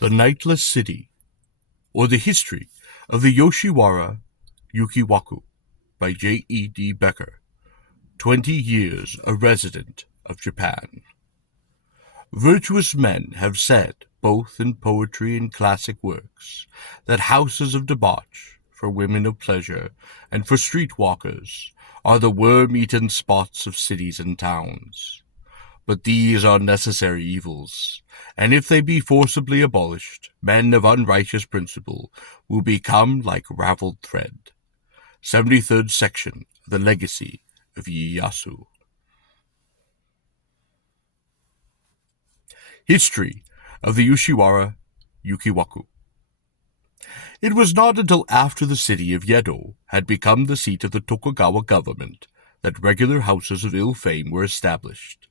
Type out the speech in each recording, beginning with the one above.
The Nightless City, or the History of the Yoshiwara Yukwaku by J.E.D. Becker, 20 years a resident of Japan. Virtuous men have said, both in poetry and classic works, that houses of debauch, for women of pleasure, and for street-walkers, are the worm-eaten spots of cities and towns. But these are necessary evils, and if they be forcibly abolished, men of unrighteous principle will become like raveled thread. 73rd section of the Legacy of Ieyasu. History of the Yoshiwara Yukwaku. It was not until after the city of Yedo had become the seat of the Tokugawa government that regular houses of ill fame were established,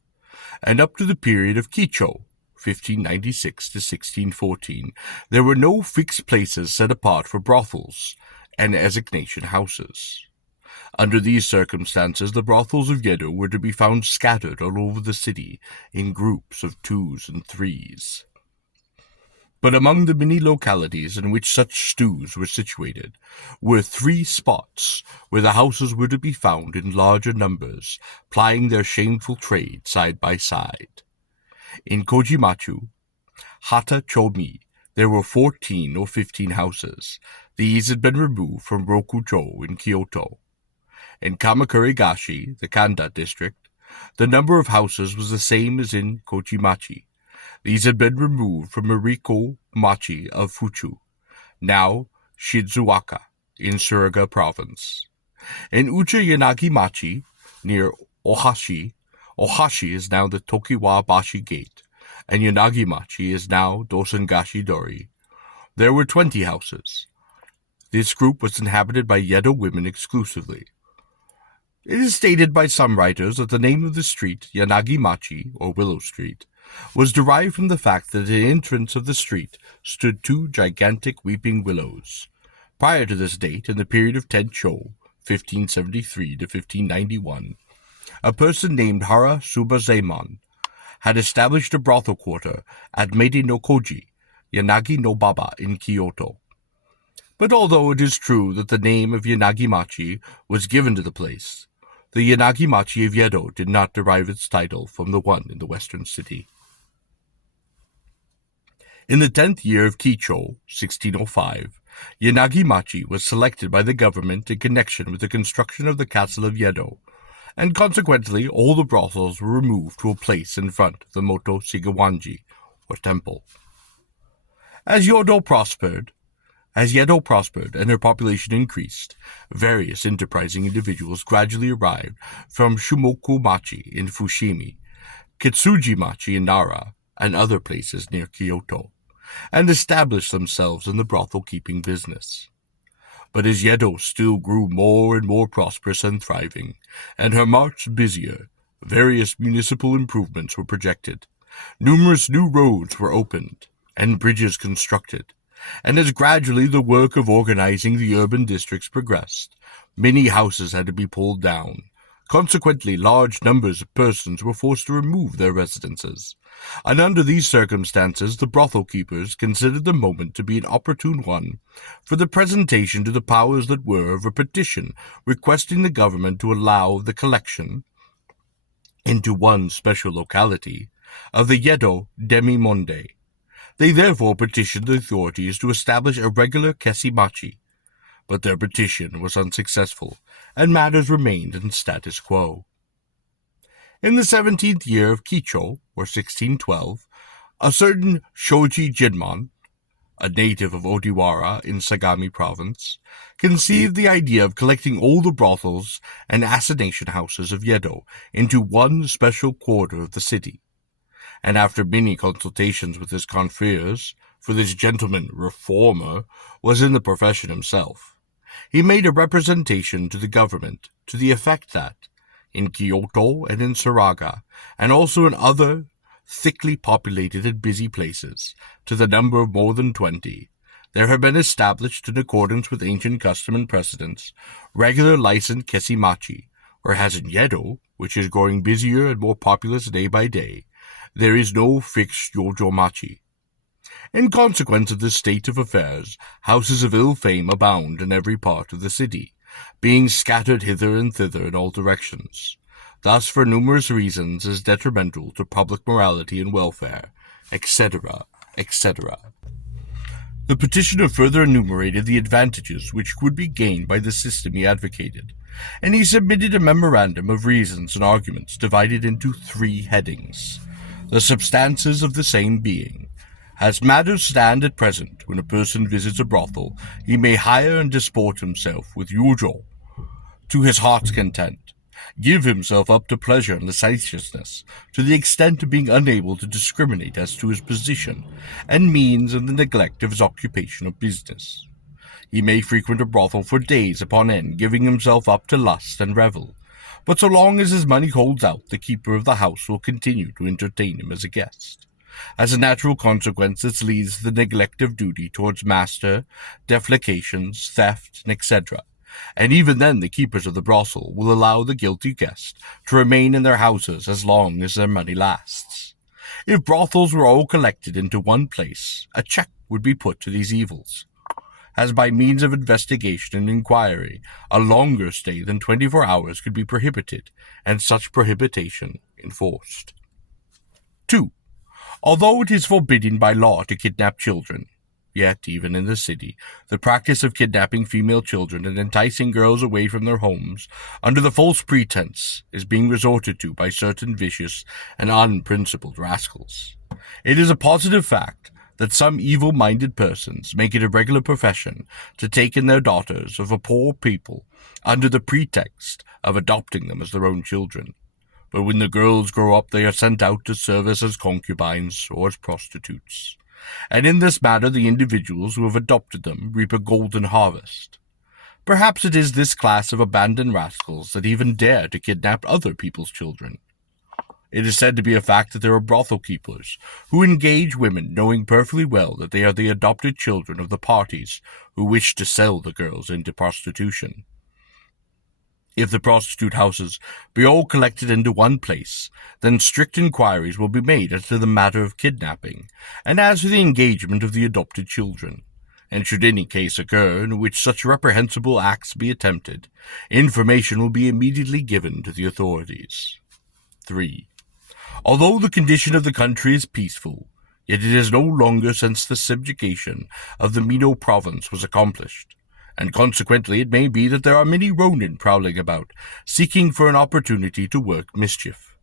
and up to the period of Kicho, 1596 to 1614, there were no fixed places set apart for brothels and assignation houses. Under these circumstances, the brothels of Yedo were to be found scattered all over the city in groups of 2s and 3s. But among the many localities in which such stews were situated were 3 spots where the houses were to be found in larger numbers, plying their shameful trade side by side. In Kojimachu, Hata Chomi, there were 14 or 15 houses. These had been removed from Rokujo in Kyoto. In Kamakurigashi, the Kanda district, the number of houses was the same as in Kojimachi. These had been removed from Mariko Machi of Fuchu, now Shizuoka, in Suruga province. In Ucha Yanagi-machi, near Ohashi, Ohashi is now the Tokiwa-bashi gate, and Yanagi-machi is now Dosengashi-dori. There were 20 houses. This group was inhabited by Yedo women exclusively. It is stated by some writers that the name of the street, Yanagi-machi, or Willow Street, was derived from the fact that at the entrance of the street stood 2 gigantic weeping willows. Prior to this date, in the period of Tencho, 1573 to 1591, a person named Hara Subazemon had established a brothel quarter at Meide no Koji, Yanagi no Baba in Kyoto. But although it is true that the name of Yanagi-machi was given to the place, the Yanagi-machi of Yedo did not derive its title from the one in the western city. In the 10th year of Kicho, 1605, Yanagi-machi was selected by the government in connection with the construction of the castle of Yedo, and consequently all the brothels were removed to a place in front of the Moto Shigawanji, or temple. As Yedo prospered and their population increased, various enterprising individuals gradually arrived from Shumoku-machi in Fushimi, Kitsuji-machi in Nara, and other places near Kyoto, and established themselves in the brothel-keeping business. But as Yedo still grew more and more prosperous and thriving, and her march busier, various municipal improvements were projected, numerous new roads were opened, and bridges constructed, and as gradually the work of organizing the urban districts progressed, many houses had to be pulled down. Consequently, large numbers of persons were forced to remove their residences, and under these circumstances the brothel keepers considered the moment to be an opportune one for the presentation to the powers that were of a petition requesting the government to allow the collection, into one special locality, of the Yedo demi-monde. They therefore petitioned the authorities to establish a regular kessimachi, but their petition was unsuccessful, and matters remained in status quo. In the 17th year of Kicho, or 1612, a certain Shoji Jinmon, a native of Odiwara in Sagami province, conceived the idea of collecting all the brothels and assignation houses of Yedo into one special quarter of the city. And after many consultations with his confreres, for this gentleman reformer was in the profession himself, he made a representation to the government to the effect that, in Kyoto and in Suraga, and also in other thickly populated and busy places, to the number of more than 20, there had been established, in accordance with ancient custom and precedents, regular licensed kessimachi, whereas in Yedo, which is growing busier and more populous day by day, there is no fixed yojo-machi. In consequence of this state of affairs, houses of ill fame abound in every part of the city, being scattered hither and thither in all directions. Thus, for numerous reasons, is detrimental to public morality and welfare, etc., etc. The petitioner further enumerated the advantages which would be gained by the system he advocated, and he submitted a memorandum of reasons and arguments divided into 3 headings. The substances of the same being: as matters stand at present, when a person visits a brothel, he may hire and disport himself with usual to his heart's content, give himself up to pleasure and licentiousness, to the extent of being unable to discriminate as to his position and means in the neglect of his occupation or business. He may frequent a brothel for days upon end, giving himself up to lust and revel, but so long as his money holds out, the keeper of the house will continue to entertain him as a guest. As a natural consequence, this leads to the neglect of duty towards master, defalcations, theft, etc., and even then the keepers of the brothel will allow the guilty guest to remain in their houses as long as their money lasts. If brothels were all collected into one place, a check would be put to these evils, as by means of investigation and inquiry, a longer stay than 24 hours could be prohibited, and such prohibition enforced. 2. Although it is forbidden by law to kidnap children, yet, even in the city, the practice of kidnapping female children and enticing girls away from their homes under the false pretense is being resorted to by certain vicious and unprincipled rascals. It is a positive fact that some evil-minded persons make it a regular profession to take in their daughters of a poor people under the pretext of adopting them as their own children. But when the girls grow up, they are sent out to service as concubines or as prostitutes. And in this manner the individuals who have adopted them reap a golden harvest. Perhaps it is this class of abandoned rascals that even dare to kidnap other people's children. It is said to be a fact that there are brothel keepers who engage women knowing perfectly well that they are the adopted children of the parties who wish to sell the girls into prostitution. If the prostitute houses be all collected into one place, then strict inquiries will be made as to the matter of kidnapping, and as to the engagement of the adopted children. And should any case occur in which such reprehensible acts be attempted, information will be immediately given to the authorities. 3. Although the condition of the country is peaceful, yet it is no longer since the subjugation of the Mino province was accomplished, and consequently it may be that there are many Ronin prowling about, seeking for an opportunity to work mischief.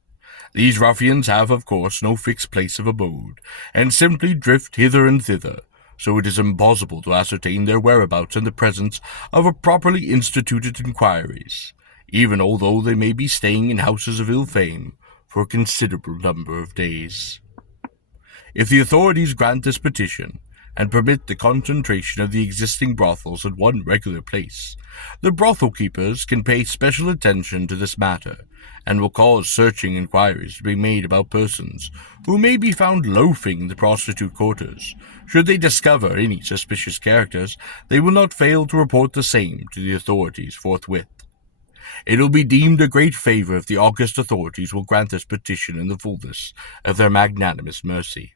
These ruffians have, of course, no fixed place of abode, and simply drift hither and thither, so it is impossible to ascertain their whereabouts in the presence of a properly instituted inquiries, even although they may be staying in houses of ill fame for a considerable number of days. If the authorities grant this petition, and permit the concentration of the existing brothels in one regular place, the brothel keepers can pay special attention to this matter, and will cause searching inquiries to be made about persons who may be found loafing in the prostitute quarters. Should they discover any suspicious characters, they will not fail to report the same to the authorities forthwith. It will be deemed a great favor if the august authorities will grant this petition in the fullness of their magnanimous mercy.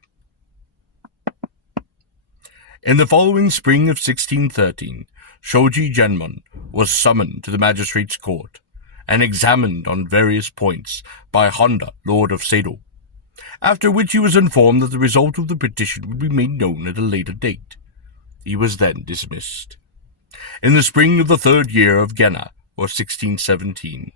In the following spring of 1613, Shoji Genmon was summoned to the magistrate's court and examined on various points by Honda, Lord of Sado, after which he was informed that the result of the petition would be made known at a later date. He was then dismissed. In the spring of the 3rd year of Gena, or 1617,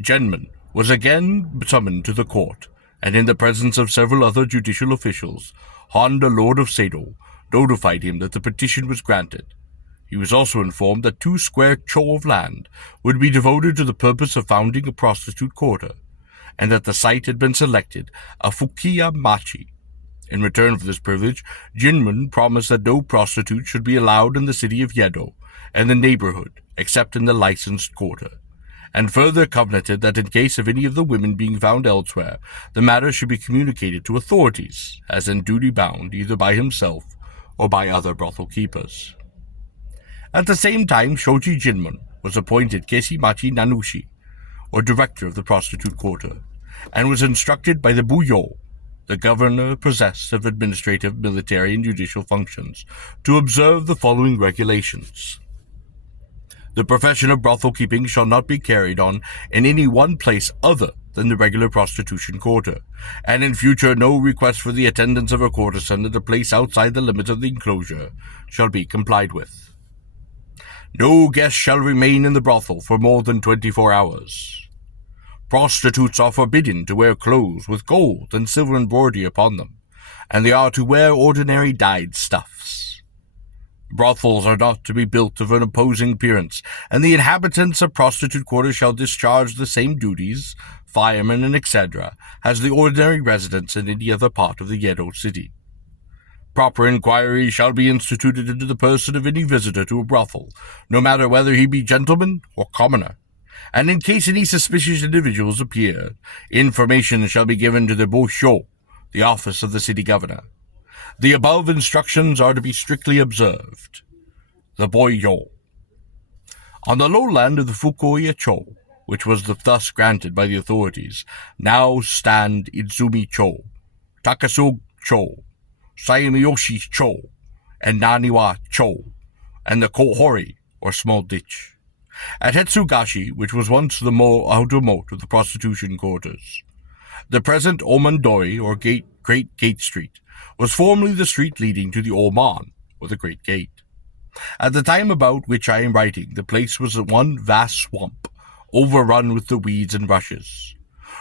Genmon was again summoned to the court, and in the presence of several other judicial officials, Honda, Lord of Sado, notified him that the petition was granted. He was also informed that 2 square cho of land would be devoted to the purpose of founding a prostitute quarter, and that the site had been selected a Fukiya Machi. In return for this privilege, Jinmun promised that no prostitute should be allowed in the city of Yedo and the neighborhood, except in the licensed quarter, and further covenanted that in case of any of the women being found elsewhere, the matter should be communicated to authorities, as in duty bound either by himself or by other brothel keepers. At the same time, Shoji Jinmon was appointed Kesimachi Nanushi, or director of the prostitute quarter, and was instructed by the Buyo, The governor possessed of administrative, military, and judicial functions to observe the following regulations. The profession of brothel keeping shall not be carried on in any one place other than the regular prostitution quarter, and in future no request for the attendance of a courtesan at a place outside the limits of the enclosure shall be complied with. No guest shall remain in the brothel for more than 24 hours. Prostitutes are forbidden to wear clothes with gold and silver embroidery upon them, and they are to wear ordinary dyed stuffs. Brothels are not to be built of an imposing appearance, and the inhabitants of prostitute quarters shall discharge the same duties, firemen and etc., as the ordinary residents in any other part of the Yedo city. Proper inquiry shall be instituted into the person of any visitor to a brothel, no matter whether he be gentleman or commoner, and in case any suspicious individuals appear, information shall be given to the Bosho, the office of the city governor. The above instructions are to be strictly observed. The Boyo. On the lowland of the Fukuoya-cho, which was thus granted by the authorities, now stand Izumi-cho, Takasu-cho, Sayamiyoshi-cho, and Naniwa-cho, and the Kohori, or small ditch. At Hetsugashi, which was once the more outermost of the prostitution quarters, the present Omandori, or Great Gate Street, was formerly the street leading to the Oman, or the Great Gate. At the time about which I am writing, the place was one vast swamp, overrun with the weeds and rushes.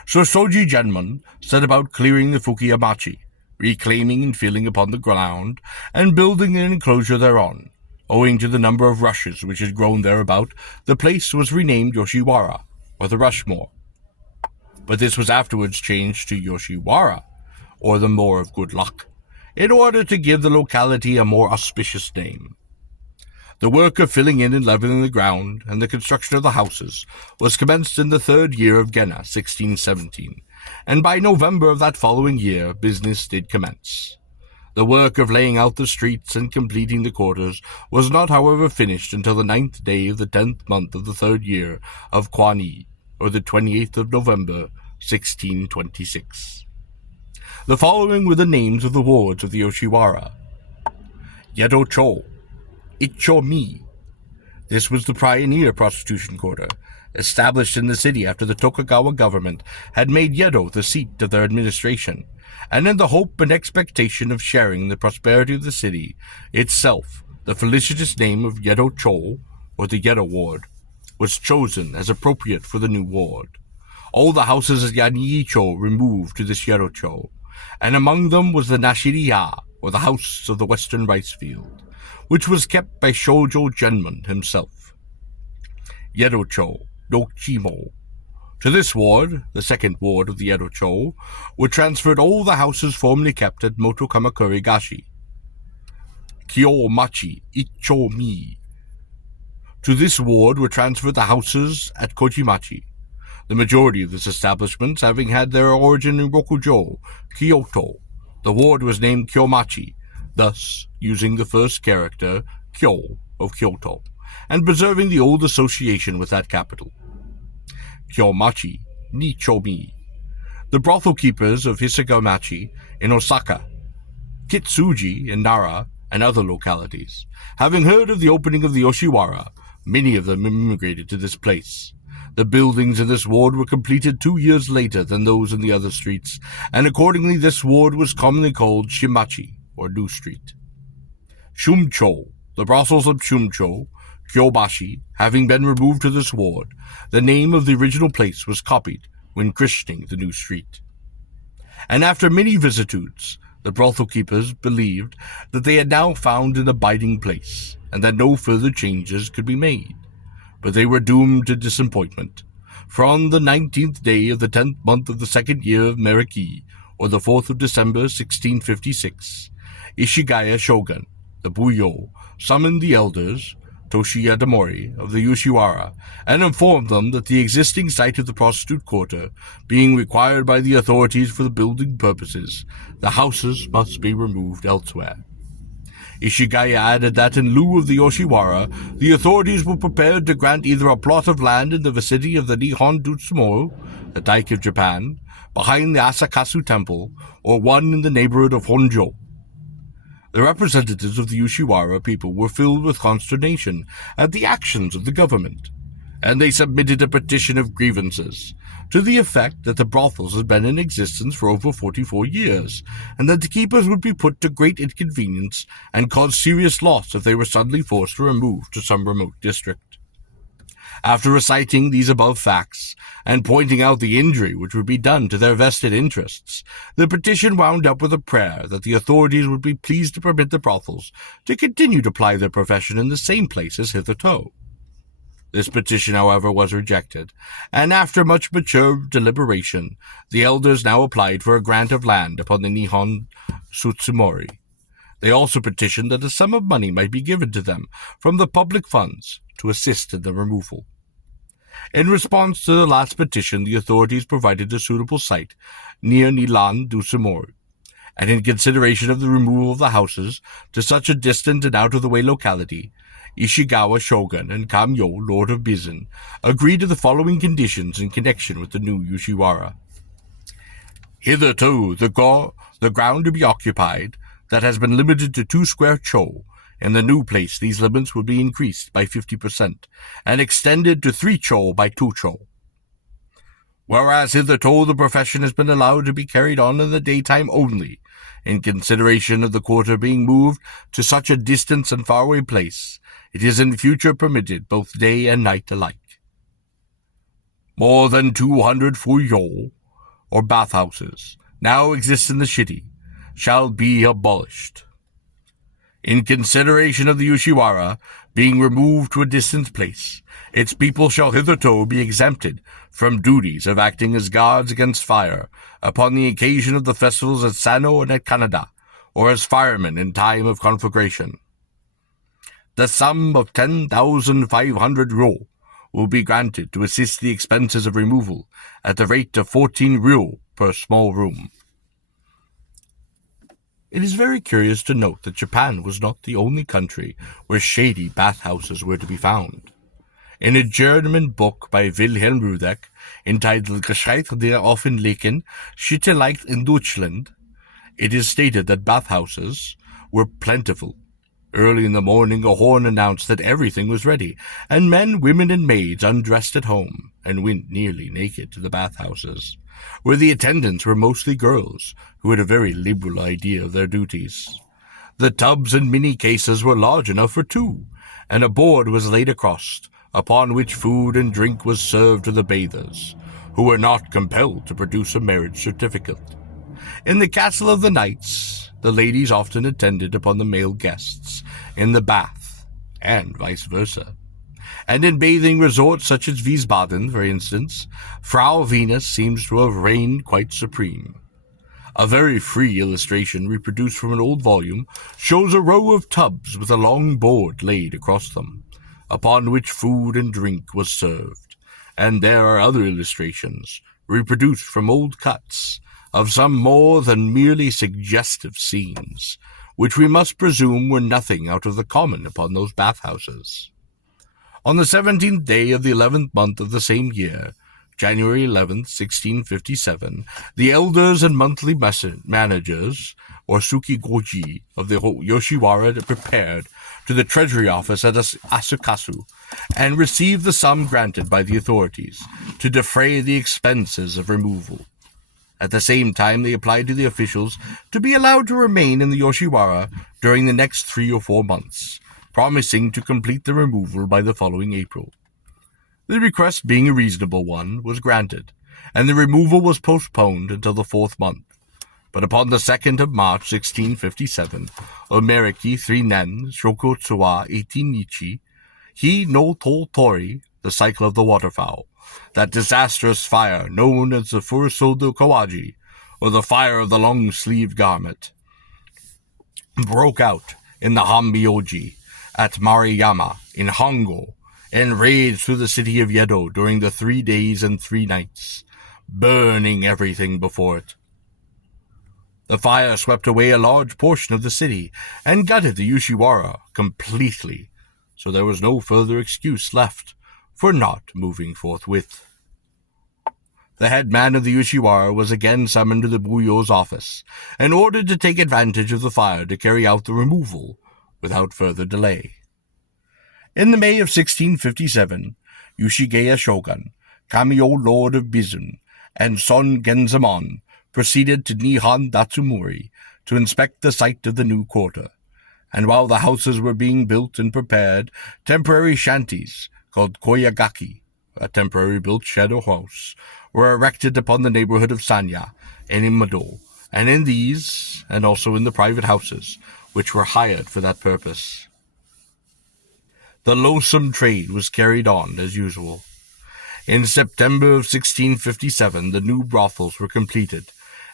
So Soji Genman set about clearing the Fukuyamachi, reclaiming and filling upon the ground, and building an enclosure thereon. Owing to the number of rushes which had grown thereabout, the place was renamed Yoshiwara, or the Rushmore. But this was afterwards changed to Yoshiwara, or the Moor of Good Luck, in order to give the locality a more auspicious name. The work of filling in and leveling the ground, and the construction of the houses, was commenced in the 3rd year of Gena, 1617, and by November of that following year business did commence. The work of laying out the streets and completing the quarters was not, however, finished until the 9th day of the 10th month of the 3rd year of Kwani, or the 28th of November, 1626. The following were the names of the wards of the Yoshiwara. Yedo-cho, Icho-mi. This was the pioneer prostitution quarter, established in the city after the Tokugawa government had made Yedo the seat of their administration, and in the hope and expectation of sharing the prosperity of the city itself, the felicitous name of Yedo-cho, or the Yedo ward, was chosen as appropriate for the new ward. All the houses of Yaniicho removed to this Yedo-cho, and among them was the Nashiriya, or the house of the western rice field, which was kept by Shoujo Genman himself. Yedo-cho, no Chimo. To this ward, the second ward of the Yedo-cho, were transferred all the houses formerly kept at Moto Kamakuri-gashi. Kyo-machi, Icho-mi. To this ward were transferred the houses at Kojimachi, the majority of these establishments having had their origin in Rokujo, Kyoto. The ward was named Kyomachi, thus using the first character, Kyo, of Kyoto, and preserving the old association with that capital. Kyomachi, Nichomi. The brothel keepers of Hisagamachi in Osaka, Kitsuji in Nara, and other localities, having heard of the opening of the Yoshiwara, many of them immigrated to this place. The buildings in this ward were completed 2 years later than those in the other streets, and accordingly this ward was commonly called Shimachi, or New Street. Shumcho, the brothels of Shumcho, Kyobashi, having been removed to this ward, the name of the original place was copied when christening the new street. And after many vicissitudes, the brothel keepers believed that they had now found an abiding place, and that no further changes could be made. But they were doomed to disappointment, for on the 19th day of the 10th month of the 2nd year of Meriki, or the 4th of December, 1656, Ishigaya Shogun, the Buyo, summoned the elders, Toshi Yadamori, of the Yoshiwara, and informed them that the existing site of the prostitute quarter, being required by the authorities for the building purposes, the houses must be removed elsewhere. Ishigaya added that in lieu of the Yoshiwara, the authorities were prepared to grant either a plot of land in the vicinity of the Nihon Dutsumo, the Dike of Japan, behind the Asakasu Temple, or one in the neighborhood of Honjo. The representatives of the Yoshiwara people were filled with consternation at the actions of the government, and they submitted a petition of grievances to the effect that the brothels had been in existence for over 44 years, and that the keepers would be put to great inconvenience and cause serious loss if they were suddenly forced to remove to some remote district. After reciting these above facts, and pointing out the injury which would be done to their vested interests, the petition wound up with a prayer that the authorities would be pleased to permit the brothels to continue to ply their profession in the same place as hitherto. This petition, however, was rejected, and after much mature deliberation, the elders now applied for a grant of land upon the Nihon Tsutsumori. They also petitioned that a sum of money might be given to them from the public funds to assist in the removal. In response to the last petition, the authorities provided a suitable site near Nilan Dusumori, and in consideration of the removal of the houses to such a distant and out-of-the-way locality, Ishigawa Shogun and Kamyo, Lord of Bizen, agreed to the following conditions in connection with the new Yoshiwara. Hitherto, the ground to be occupied that has been limited to 2 square cho. In the new place, these limits will be increased by 50% and extended to 3 cho by 2 cho. Whereas hitherto the profession has been allowed to be carried on in the daytime only, in consideration of the quarter being moved to such a distant and faraway place, it is in future permitted both day and night alike. More than 200 fuyo, or bathhouses, now exist in the city, shall be abolished. In consideration of the Yoshiwara being removed to a distant place, its people shall hitherto be exempted from duties of acting as guards against fire upon the occasion of the festivals at Sano and at Kanada, or as firemen in time of conflagration. The sum of 10,500 ryo will be granted to assist the expenses of removal at the rate of 14 ryo per small room. It is very curious to note that Japan was not the only country where shady bathhouses were to be found. In a German book by Wilhelm Rudek, entitled Geschichte der Offenlichen Schitterleicht in Deutschland, it is stated that bathhouses were plentiful. Early in the morning a horn announced that everything was ready, and men, women, and maids undressed at home and went nearly naked to the bathhouses, where the attendants were mostly girls who had a very liberal idea of their duties. The tubs and mini cases were large enough for 2, and a board was laid across, upon which food and drink was served to the bathers, who were not compelled to produce a marriage certificate. In the castle of the knights, the ladies often attended upon the male guests in the bath, and vice versa. And in bathing resorts such as Wiesbaden, for instance, Frau Venus seems to have reigned quite supreme. A very free illustration reproduced from an old volume shows a row of tubs with a long board laid across them, upon which food and drink was served, and there are other illustrations, reproduced from old cuts, of some more than merely suggestive scenes, which we must presume were nothing out of the common upon those bathhouses. On the 17th day of the 11th month of the same year, January 11th, 1657, the elders and monthly managers, or Sukigoji, of the Yoshiwara repaired to the treasury office at Asukasu and received the sum granted by the authorities to defray the expenses of removal. At the same time, they applied to the officials to be allowed to remain in the Yoshiwara during the next 3 or 4 months, promising to complete the removal by the following April. The request, being a reasonable one, was granted, and the removal was postponed until the 4th month. But upon the 2nd of March, 1657, Omeriki 3 nen, Shokotsuwa 18 nichi, Hi no to tori, the cycle of the waterfowl, that disastrous fire known as the Furusodo Kawaji, or the fire of the long-sleeved garment, broke out in the Hambioji at Mariyama in Hongo, and raged through the city of Yedo during the 3 days and 3 nights, burning everything before it. The fire swept away a large portion of the city and gutted the Yoshiwara completely, so there was no further excuse left for not moving forthwith. The head man of the Yoshiwara was again summoned to the Buyo's office and ordered to take advantage of the fire to carry out the removal without further delay. In the May of 1657, Yoshigeya Shogun, Kamio Lord of Bizun, and Son Genzamon proceeded to Nihon Datsumori to inspect the site of the new quarter, and while the houses were being built and prepared, temporary shanties, called koyagaki, a temporary built shed or house, were erected upon the neighborhood of Sanya and Imado, and in these, and also in the private houses, which were hired for that purpose. The loathsome trade was carried on as usual. In September of 1657, the new brothels were completed,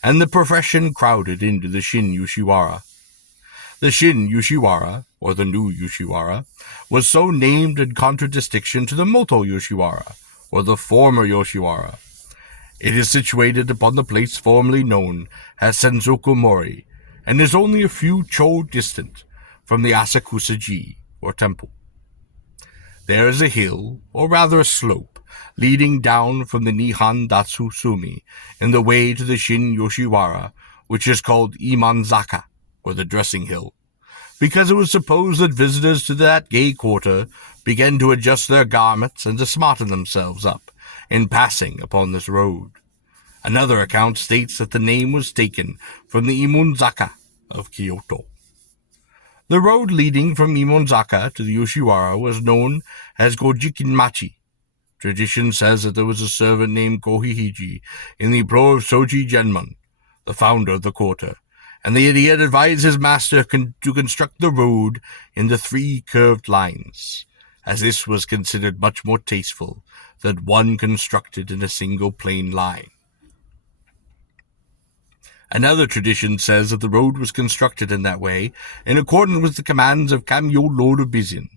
and the profession crowded into the Shin Yoshiwara. The Shin Yoshiwara, or the new Yoshiwara, was so named in contradistinction to the Moto Yoshiwara, or the former Yoshiwara. It is situated upon the place formerly known as Senzoku Mori, and is only a few cho distant from the Asakusa-ji, or temple. There is a hill, or rather a slope, leading down from the Nihon Datsusumi in the way to the Shin Yoshiwara, which is called Imanzaka, or the dressing hill, because it was supposed that visitors to that gay quarter began to adjust their garments and to smarten themselves up in passing upon this road. Another account states that the name was taken from the Imonzaka of Kyoto. The road leading from Imonzaka to the Yoshiwara was known as Gojikinmachi. Tradition says that there was a servant named Kohihiji in the employ of Soji Genmon, the founder of the quarter, and that he had advised his master to construct the road in the 3 curved lines, as this was considered much more tasteful than one constructed in a single plain line. Another tradition says that the road was constructed in that way in accordance with the commands of Kamyo Lord of Bizin.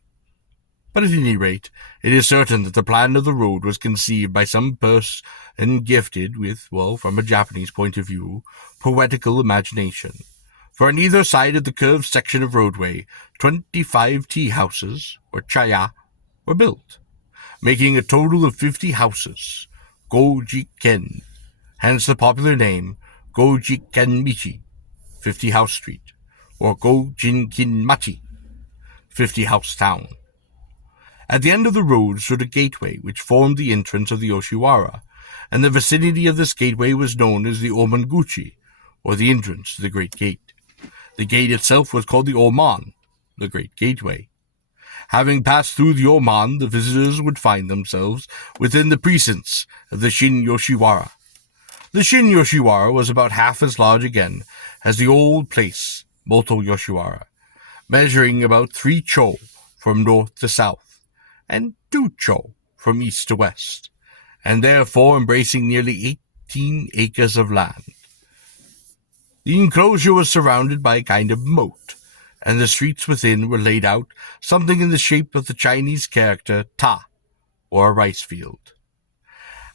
But at any rate, it is certain that the plan of the road was conceived by some person gifted with, well, from a Japanese point of view, poetical imagination. For on either side of the curved section of roadway, 25 tea houses, or chaya, were built, making a total of 50 houses, Gojiken, hence the popular name Gojiken-michi, 50 House Street, or Gojinkin-machi, 50 House Town. At the end of the road stood a gateway which formed the entrance of the Yoshiwara, and the vicinity of this gateway was known as the Omanguchi, or the entrance to the Great Gate. The gate itself was called the Oman, the Great Gateway. Having passed through the Oman, the visitors would find themselves within the precincts of the Shin Yoshiwara. The Shin Yoshiwara was about half as large again as the old place, Moto Yoshiwara, measuring about 3 cho from north to south, and 2 cho from east to west, and therefore embracing nearly 18 acres of land. The enclosure was surrounded by a kind of moat, and the streets within were laid out something in the shape of the Chinese character ta, or a rice field,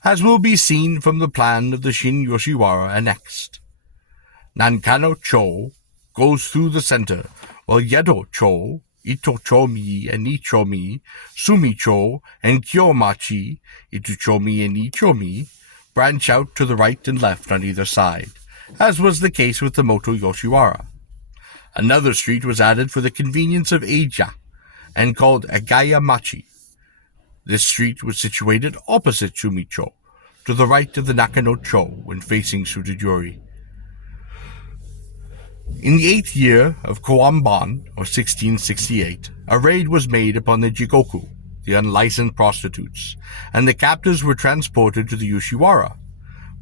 as will be seen from the plan of the Shin Yoshiwara annexed. Nankano-cho goes through the center, while Yedo-cho, Ito-cho-mi and Icho-mi, Sumi-cho, and Kyomachi, Ito-cho-mi and Icho-mi, branch out to the right and left on either side, as was the case with the Moto Yoshiwara. Another street was added for the convenience of Eija, and called Agaya-machi. This street was situated opposite Sumi-cho, to the right of the Nakano-cho when facing Tsujijori. In the 8th year of Koanban, or 1668, a raid was made upon the Jikoku, the unlicensed prostitutes, and the captives were transported to the Yoshiwara.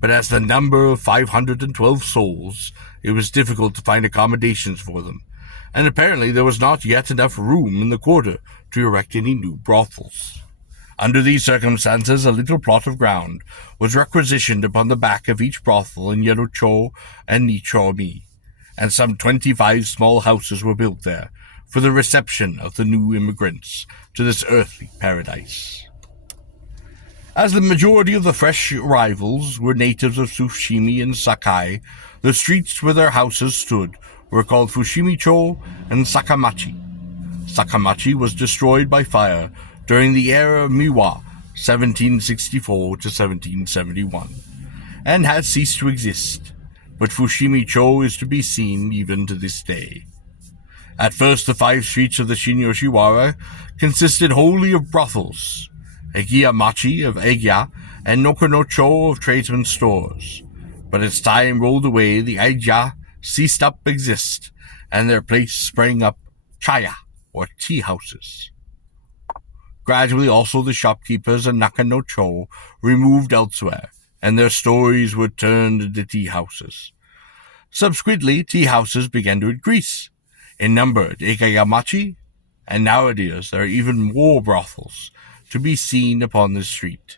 But as the number of 512 souls, it was difficult to find accommodations for them, and apparently there was not yet enough room in the quarter to erect any new brothels. Under these circumstances, a little plot of ground was requisitioned upon the back of each brothel in Yedo-cho and Nicho-mi, and some 25 small houses were built there for the reception of the new immigrants to this earthly paradise. As the majority of the fresh arrivals were natives of Tsushima and Sakai, the streets where their houses stood were called Fushimi-cho and Sakamachi. Sakamachi was destroyed by fire during the era of Miwa, 1764 to 1771, and had ceased to exist, but Fushimi-cho is to be seen even to this day. At first, the 5 streets of the Shin Yoshiwara consisted wholly of brothels, Egiyamachi of Egya, and Nokono-cho of tradesmen's stores. But as time rolled away, the Aija ceased to exist, and their place sprang up chaya, or tea houses. Gradually, also the shopkeepers in Nakano-cho removed elsewhere, and their stores were turned into tea houses. Subsequently, tea houses began to increase in number at Egayamachi, and nowadays there are even more brothels to be seen upon this street.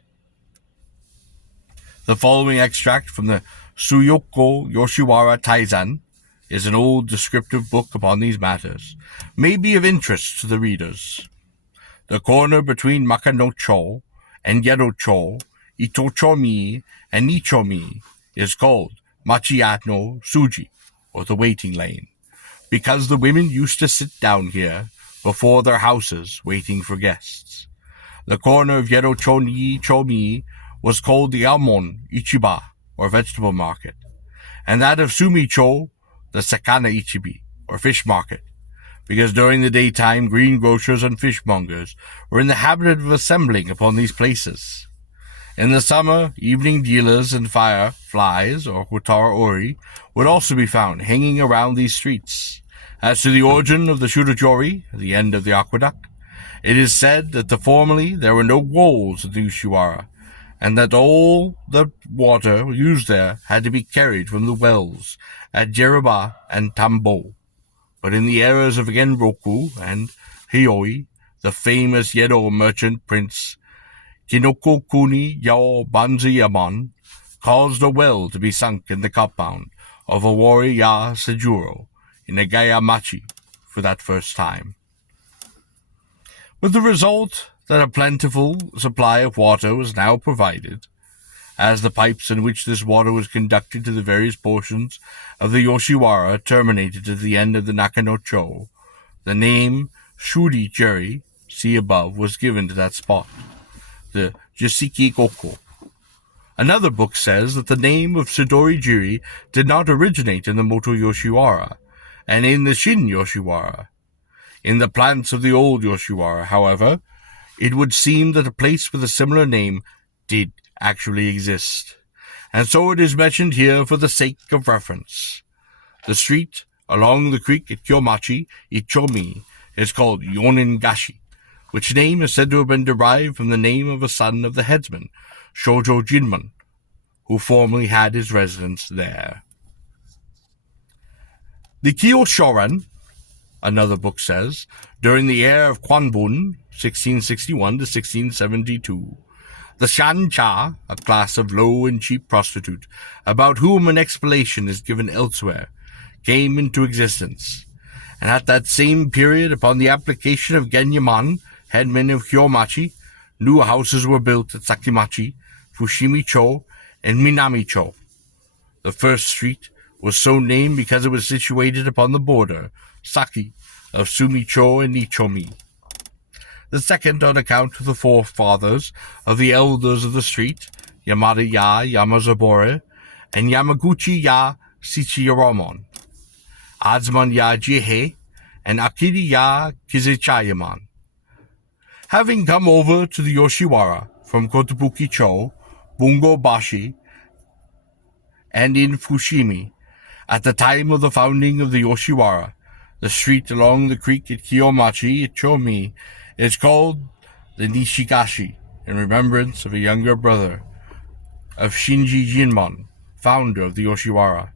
The following extract from the Suyoko Yoshiwara Taizan is an old descriptive book upon these matters, may be of interest to the readers. The corner between Makano-cho and Yedo-cho, Itocho-mi, and Nicho-mi is called Machiano Suji, or the waiting lane, because the women used to sit down here before their houses waiting for guests. The corner of Yedo-cho-mi was called the Almon Ichiba, or vegetable market, and that of Sumi-cho, the Sakana Ichibi, or fish market, because during the daytime greengrocers and fishmongers were in the habit of assembling upon these places. In the summer, evening dealers in fireflies, or hotara ori, would also be found hanging around these streets. As to the origin of the Shurajori, the end of the aqueduct, it is said that formerly there were no walls in the Yoshiwara, and that all the water used there had to be carried from the wells at Jeruba and Tambo. But in the eras of Genroku and Hioi, the famous Yedo merchant prince Kinoko Kuni Yao Banzayamon caused a well to be sunk in the compound of Owari Ya Sejuro in Egayamachi for that first time, with the result that a plentiful supply of water was now provided. As the pipes in which this water was conducted to the various portions of the Yoshiwara terminated at the end of the Nakano-cho, the name Shuri-jiri, see above, was given to that spot, the Jisiki-goko. Another book says that the name of Sidori-jiri did not originate in the Moto Yoshiwara, and in the Shin Yoshiwara. In the plants of the old Yoshiwara, however, it would seem that a place with a similar name did actually exist, and so it is mentioned here for the sake of reference. The street along the creek at Kyomachi, Ichomi, is called Yoningashi, which name is said to have been derived from the name of a son of the headsman, Shoujo Jinmon, who formerly had his residence there. The Kiyoshoran, another book says, during the era of Kwanbun, 1661 to 1672, the Shan-cha, a class of low and cheap prostitute, about whom an explanation is given elsewhere, came into existence, and at that same period, upon the application of Genyaman, headman of Kyomachi, new houses were built at Sakimachi, Fushimi-cho, and Minami-cho. The first street was so named because it was situated upon the border, Saki, of Sumi-cho and Nicho-mi. The second on account of the forefathers of the elders of the street, Yamada-ya Yamazabore, and Yamaguchi-ya Shichiramon, Azuman-ya Jihei, and Akiri-ya Kizichayaman. Having come over to the Yoshiwara from Kotobuki-cho, Bungo-bashi, and in Fushimi, at the time of the founding of the Yoshiwara, the street along the creek at Kiyomachi, Ichomi, is called the Nishigashi, in remembrance of a younger brother of Shinji Jinmon, founder of the Yoshiwara,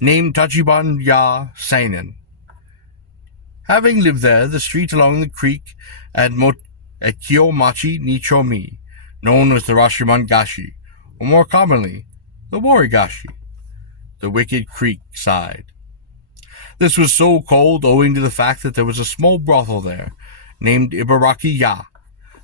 named Tachiban Ya Seinen. Having lived there, the street along the creek at Kiyomachi Nichomi, known as the Rashomon Gashi, or more commonly, the Morigashi, the Wicked Creek side. This was so called owing to the fact that there was a small brothel there, named Ibaraki-ya,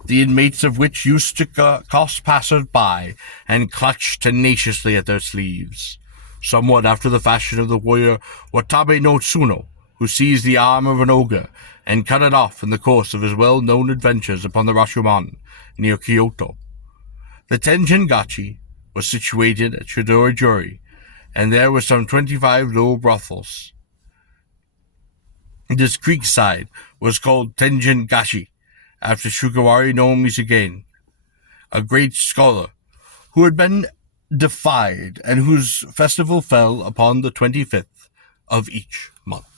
the inmates of which used to accost passers-by and clutch tenaciously at their sleeves, somewhat after the fashion of the warrior Watabe no Tsuno, who seized the arm of an ogre and cut it off in the course of his well-known adventures upon the Rashomon, near Kyoto. The Tenjin-gachi was situated at Shidori, and there were some 25 little brothels. This creek side was called Tenjin Gashi, after Shugawari no Misogen, a great scholar who had been deified and whose festival fell upon the 25th of each month.